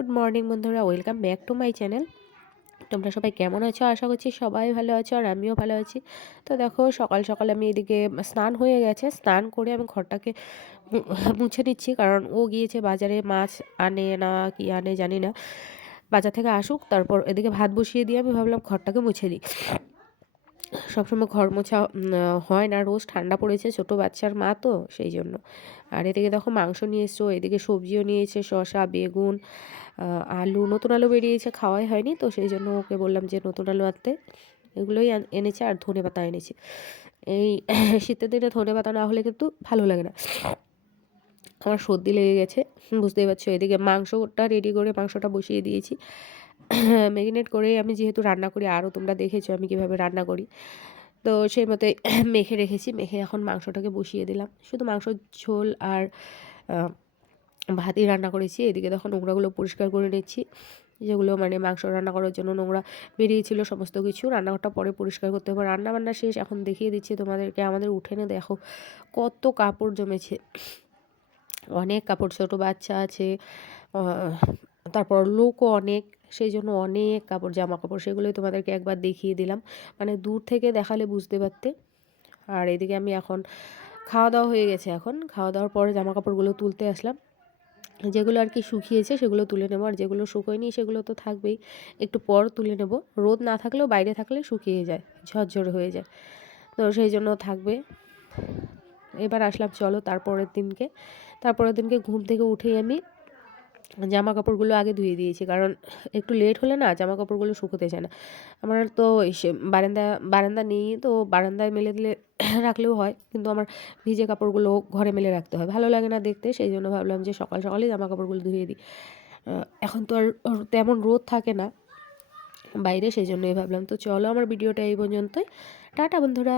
Good morning বন্ধুরা, welcome back to my channel. তোমরা সবাই কেমন আছো? আশা করছি সবাই ভালো আছো আর আমিও ভালো আছি। তো দেখো, সকাল সকাল আমি এদিকে স্নান হয়ে গেছে, স্নান করে আমি ঘরটাকে মুছে নিচ্ছি, কারণ ও গিয়েছে বাজারে, মাছ আনে না কি আনে জানি না। বাজার থেকে আসুক, তারপর এদিকে ভাত বসিয়ে দিয়ে আমি ভাবলাম ঘরটাকে মুছে দিই। সবসময় ঘর মোছা হয় না, রোজ ঠান্ডা পড়েছে, ছোটো বাচ্চার মা তো সেই জন্য। আর এদিকে দেখো মাংস নিয়ে এসছো, এদিকে সবজিও নিয়েছে, শসা, বেগুন, আলু, নতুন আলু বেরিয়েছে, খাওয়াই হয়নি তো সেই জন্য ওকে বললাম যে নতুন আলু আনতে। এগুলোই এনেছে, আর ধনে পাতা এনেছে। এই শীতের দিনে ধনে পাতা না হলে কিন্তু ভালো লাগে না। আমার সর্দি লেগে গেছে, বুঝতেই পারছো। এদিকে মাংসটা রেডি করে মাংসটা বসিয়ে দিয়েছি। ম্যারিনেট করে আমি যেহেতু রান্না করি, আরও তোমরা দেখেছো আমি কীভাবে রান্না করি, তো সেই মতোই মেখে রেখেছি। মেখে এখন মাংসটাকে বসিয়ে দিলাম। শুধু মাংসর ঝোল আর ভাতই রান্না করেছি। এদিকে দেখো নোংরাগুলো পরিষ্কার করে নিচ্ছি, যেগুলো মানে মাংস রান্না করার জন্য নোংরা বেরিয়েছিল সমস্ত কিছু। রান্নাঘরটা পরে পরিষ্কার করতে হবে। রান্না বান্না শেষ, এখন দেখিয়ে দিচ্ছি তোমাদেরকে আমাদের উঠোনে দেখো কত কাপড় জমেছে, অনেক কাপড়। ছোটো বাচ্চা আছে, তারপর লোকও অনেক, সেই জন্য অনেক কাপড়, জামা কাপড়, সেগুলোই তোমাদেরকে একবার দেখিয়ে দিলাম, মানে দূর থেকে দেখালে বুঝতে পারতে। আর এদিকে আমি এখন খাওয়া দাওয়া হয়ে গেছে, এখন খাওয়া দাওয়ার পরে জামা কাপড়গুলো তুলতে আসলাম। যেগুলো আর কি শুকিয়েছে সেগুলো তুলে নেবো, আর যেগুলো শুকোয়নি সেগুলো তো থাকবেই, একটু পর তুলে নেব। রোদ না থাকলেও বাইরে থাকলে শুকিয়ে যায়, ঝরঝরে হয়ে যায়, তো সেই জন্য থাকবে। এবার আসলাম চলো তারপরের দিনকে ঘুম থেকে উঠেই আমি জামা কাপড়গুলো আগে ধুয়ে দিয়েছি, কারণ একটু লেট হলে না জামা কাপড়গুলো শুকোতে চায় না। আমার তো বারান্দা নেই, তো বারান্দায় মেলে দিলে রাখলেও হয়, কিন্তু আমার ভিজে কাপড়গুলো ঘরে মেলে রাখতে হয়, ভালো লাগে না দেখতে। সেই জন্য ভাবলাম যে সকাল সকালই জামা কাপড়গুলো ধুয়ে দিই। এখন তো আর তেমন রোদ থাকে না বাইরে, সেই জন্যই ভাবলাম। তো চলো, আমার ভিডিওটা এই পর্যন্তই। টাটা বন্ধুরা।